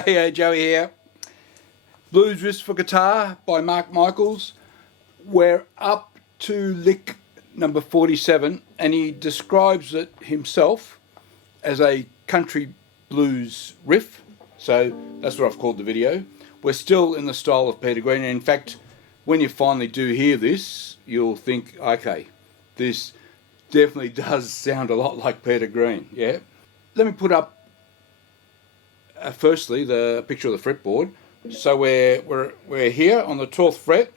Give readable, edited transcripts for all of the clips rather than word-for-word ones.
G'day, Joey here. Blues Riffs for Guitar by Mark Michaels. We're up to lick number 47, and he describes it himself as a country blues riff. So that's what I've called the video. We're still in the style of Peter Green, and in fact, when you finally do hear this, you'll think, okay, this definitely does sound a lot like Peter Green. Yeah. Let me put up firstly the picture of the fretboard. So we're here on the 12th fret,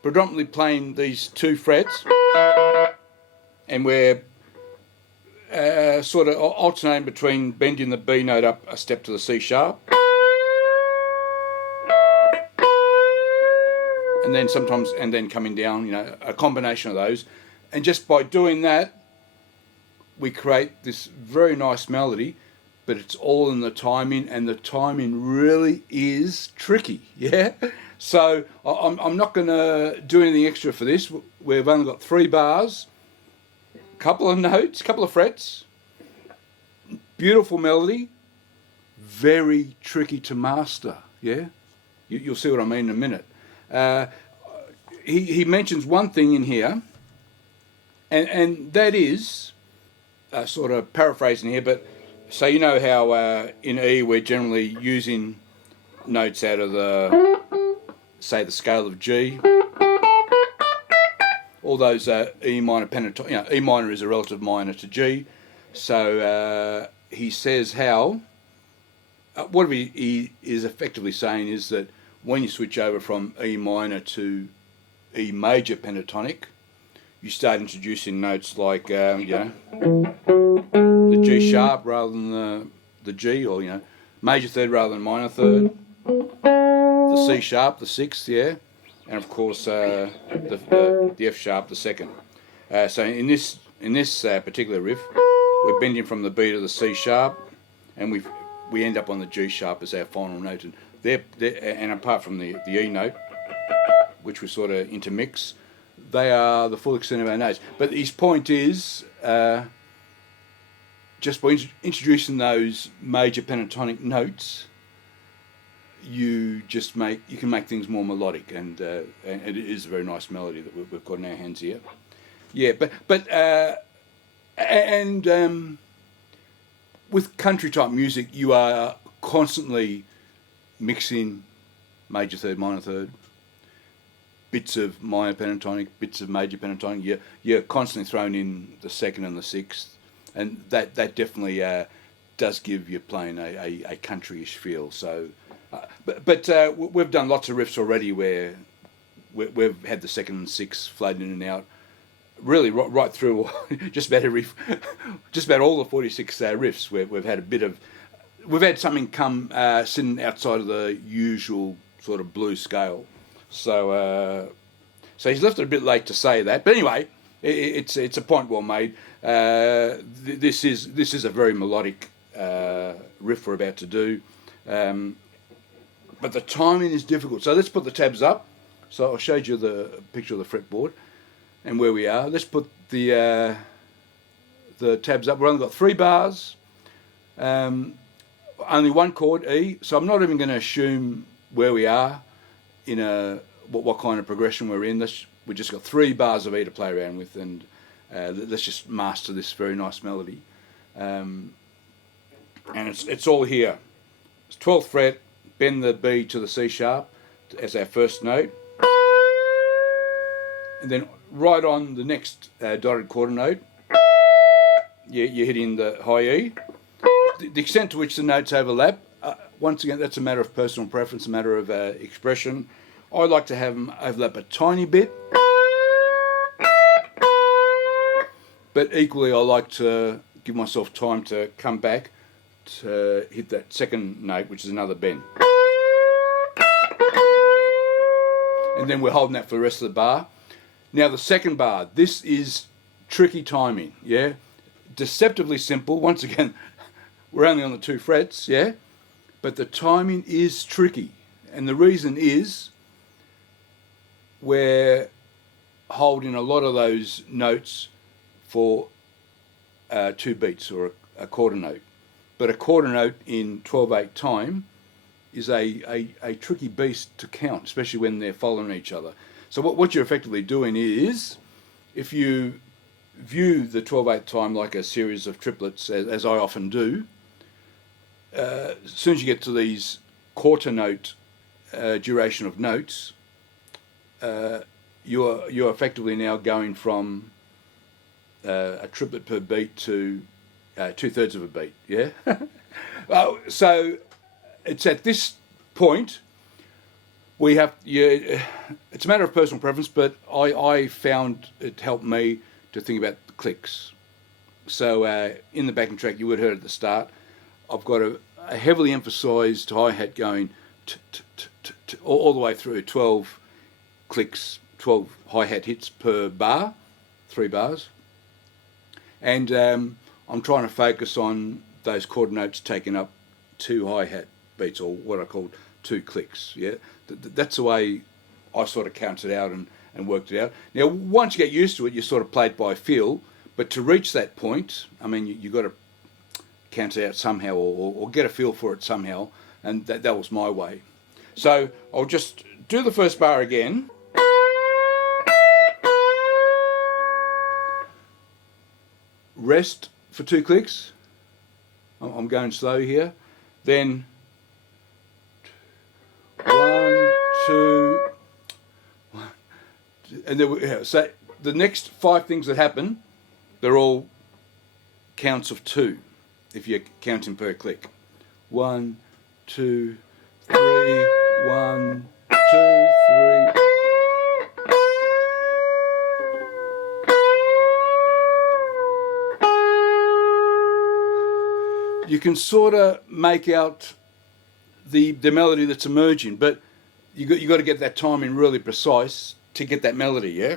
predominantly playing these two frets, and we're sort of alternating between bending the B note up a step to the C sharp, and then sometimes coming down, you know, a combination of those. And just by doing that, we create this very nice melody, but it's all in the timing, and the timing really is tricky, yeah? So I'm not going to do anything extra for this. We've only got 3 bars, a couple of notes, a couple of frets, beautiful melody, very tricky to master, yeah? You'll see what I mean in a minute. He mentions one thing in here, and that is, sort of paraphrasing here, but so you know how in E we're generally using notes out of the, say, the scale of G. All those E minor pentatonic, you know, E minor is a relative minor to G. So he says how, what he is effectively saying is that when you switch over from E minor to E major pentatonic, you start introducing notes like, you know, the G sharp rather than the G, or, you know, major third rather than minor third, the C sharp, the 6th, yeah, and of course the F sharp, the 2nd. So in this particular riff, we're bending from the B to the C sharp, and we end up on the G sharp as our final note, and and apart from the E note, which we sort of intermix, they are the full extent of our notes. But his point is, just by introducing those major pentatonic notes, you can make things more melodic, and it is a very nice melody that we've got in our hands here. Yeah, with country type music, you are constantly mixing major third, minor third, bits of minor pentatonic, bits of major pentatonic. You're constantly throwing in the 2nd and the 6th, and that definitely does give your playing a countryish feel. So, but we've done lots of riffs already where we've had the 2nd and 6th floating in and out, really right through just about all the 46 riffs. We've had something come sitting outside of the usual sort of blues scale. So he's left it a bit late to say that, but anyway, it's a point well made. This is a very melodic riff we're about to do, but the timing is difficult. So let's put the tabs up. So I showed you the picture of the fretboard and where we are. Let's put the tabs up. We've only got 3 bars, only 1 chord, E. So I'm not even going to assume where we are in what kind of progression we're in. We just got 3 bars of E to play around with, and let's just master this very nice melody. And it's all here. It's 12th fret, bend the B to the C sharp as our first note, and then right on the next dotted quarter note, you're hitting the high E. The extent to which the notes overlap, once again, that's a matter of personal preference, a matter of expression. I like to have them overlap a tiny bit, but equally I like to give myself time to come back to hit that 2nd note, which is another bend. And then we're holding that for the rest of the bar. Now the 2nd bar, this is tricky timing, yeah? Deceptively simple. Once again, we're only on the 2 frets, yeah? But the timing is tricky, and the reason is we're holding a lot of those notes for 2 beats or a quarter note. but a quarter note in 12/8 time is a tricky beast to count, especially when they're following each other. So what you're effectively doing is, if you view the 12/8 time like a series of triplets, as I often do, as soon as you get to these quarter note duration of notes, you're effectively now going from a triplet per beat to 2/3 of a beat. Yeah. So it's at this point we have. Yeah, it's a matter of personal preference, but I found it helped me to think about the clicks. So in the backing track, you would have heard at the start, I've got a heavily emphasised hi-hat going all the way through, 12 clicks, 12 hi-hat hits per bar, 3 bars. And I'm trying to focus on those quarter notes taking up 2 hi-hat beats, or what I call 2 clicks. Yeah, that's the way I sort of counted it out and worked it out. Now, once you get used to it, you sort of play it by feel. But to reach that point, I mean, you've got to count it out somehow, or get a feel for it somehow, and that was my way. So I'll just do the first bar again. Rest for 2 clicks. I'm going slow here. Then 1, 2, and then so the next 5 things that happen, they're all counts of 2, if you're counting per click. 1, 2, 3, 1, 2, 3. You can sort of make out the melody that's emerging, but you got to get that timing really precise to get that melody. Yeah,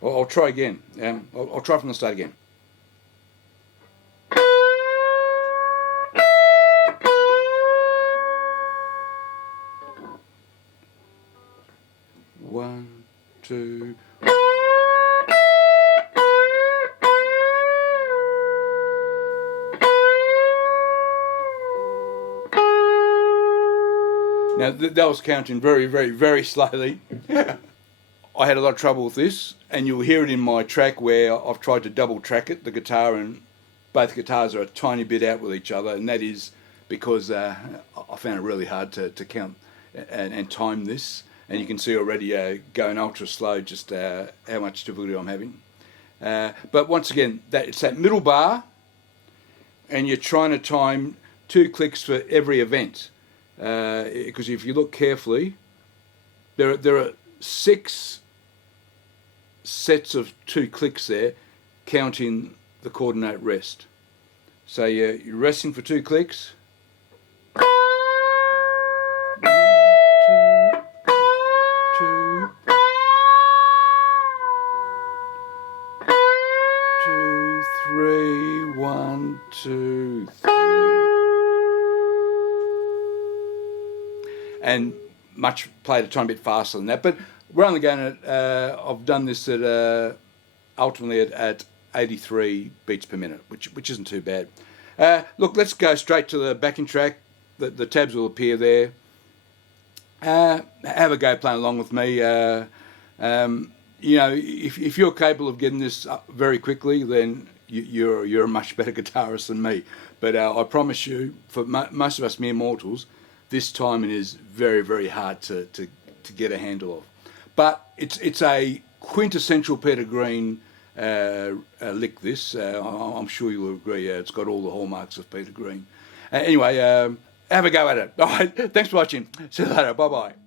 I'll try again. I'll try from the start again. One, two. Now that was counting very, very, very slowly. I had a lot of trouble with this, and you'll hear it in my track where I've tried to double track it, the guitar, and both guitars are a tiny bit out with each other, and that is because I found it really hard to count and time this. And you can see already going ultra slow just how much difficulty I'm having. But once again, it's that middle bar, and you're trying to time 2 clicks for every event. Because if you look carefully, there are 6 sets of 2 clicks there, counting the quarter note rest. So you're resting for 2 clicks. 2, 3, 1, 2, 3. And much played a tiny bit faster than that, but we're only going at, I've done this at ultimately at 83 beats per minute, which isn't too bad. Look, let's go straight to the backing track. The tabs will appear there. Have a go playing along with me. You know, if you're capable of getting this up very quickly, then you're a much better guitarist than me. But I promise you, for most of us mere mortals, this timing is very, very hard to get a handle of. But it's a quintessential Peter Green lick, this. I'm sure you'll agree. It's got all the hallmarks of Peter Green. Anyway, have a go at it. All right, thanks for watching. See you later. Bye-bye.